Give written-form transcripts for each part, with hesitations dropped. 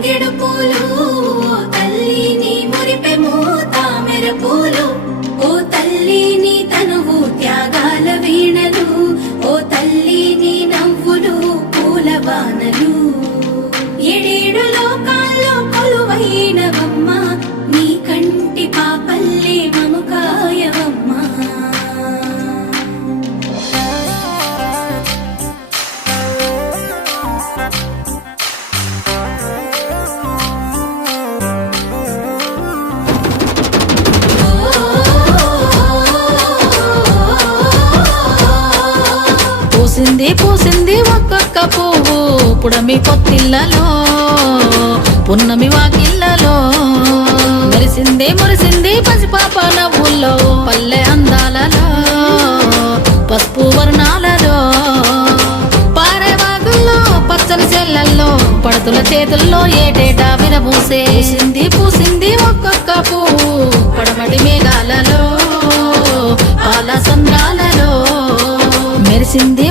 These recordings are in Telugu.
తంగెడు పూలు ఓ తల్లి నీ మురిపెము తామెర పూలు ఓ తల్లి నీ తనువు త్యాగాల వీణలు ఓ తల్లి నీ నవ్వులు పూలవానలు ఏడేడు లోకాల్లో కొలువైనవమ్మ నీ కంటి పాపల్లే మము కాయవమ్మా పూసింది ఒక్కొక్క పువ్వు పుడమి పొత్తిళ్ళలో పున్నమి వాకిళ్ళలో మురిసింది పసిపాప నవ్వుల్లో పల్లె అందాలలో పసుపు వర్ణాలలో పారే వాగుల్లో పచ్చని చెల్లల్లో పడతుల చేతుల్లో ఏటేటా విరబూసే పూసింది ఒక్కొక్క పువ్వు పడమటి మేఘాలలో పాల సంద్రాలలో మురిసింది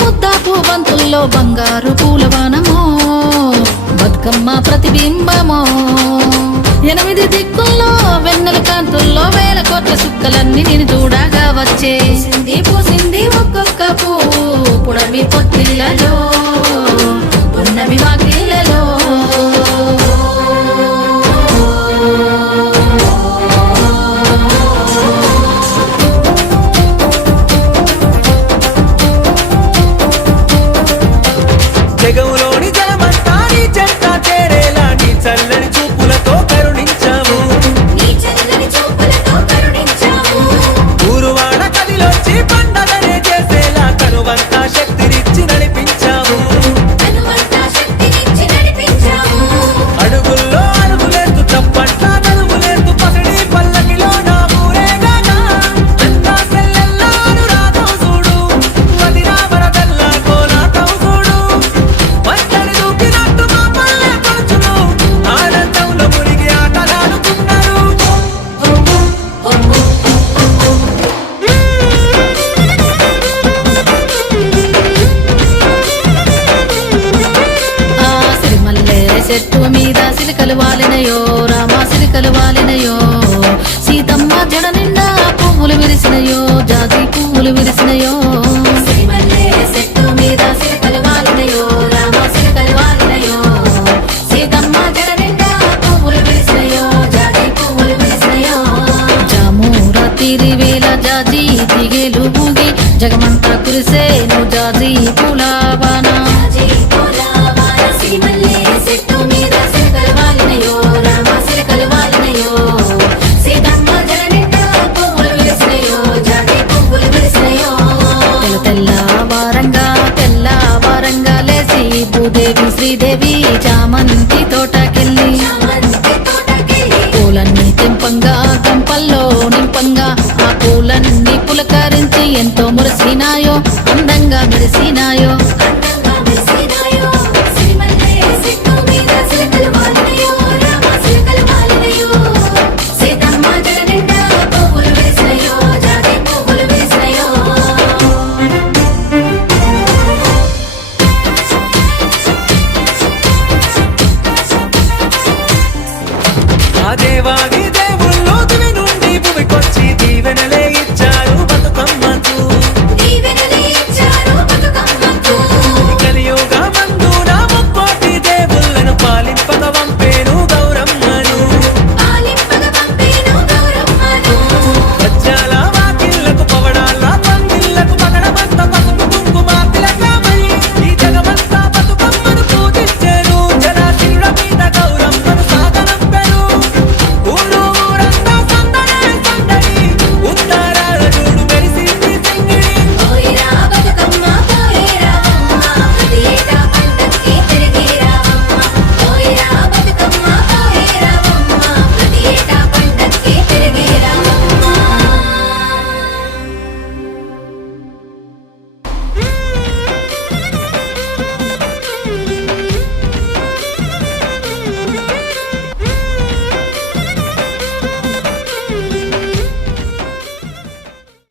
ముద్దాపు బంతుల్లో బంగారు పూలవానమో బతుకమ్మ ప్రతిబింబమో 8 దిక్కుల్లో వెన్నెల కాంతుల్లో వేల కోట్ల సుక్కలన్నీ నేను చూడగా వచ్చే పూసింది ఒక్కొక్క పువ్వు పుడమి పొత్తిళ్ళలో పున్నమి వాకిళ్ళలో జగములోని జలమంతా నీ చెంత చేరేలా నీ చల్లని చూపులతో కరుణించావు ఊరువాడ కదిలొచ్చి పండగనే చేసేలా కనువంతా శక్తినిచ్చి నడిపించావు అడుగుల్లో అడుగులేస్తూ తప్పంట నలుగులేస్తూ పసిడి పల్లకిలో నా ఊరేగానా అంతా సెల్లెల్లా అనురాగం చూడు వదినా వరదల్లా కోలాటం చూడు వంటని దూకినట్టు మా పల్లె పడుచులు ఆనందంలో మునిగి ఆటలాడుతున్నారు సిరిమల్లె చెట్టు మీద సిలికలు వాలినయో రామా సిలికలు వాలినయో సీతమ్మ జడ నిండా పువ్వులు విరిసినయో జాజి పువ్వులు విరిసినయో సిరిమల్లె చెట్టు మీద సిరికలు వాలినయో రామ సిరికలు వాలినయో సీతమ్మ జడ నిండా పువ్వులు విరిసినయో జాజి పువ్వులు విరిసినయో జాము రాత్రి వేళ జాజి దిగేలు ఊగి జగమంతా కురిసేను జాజి పూలవానా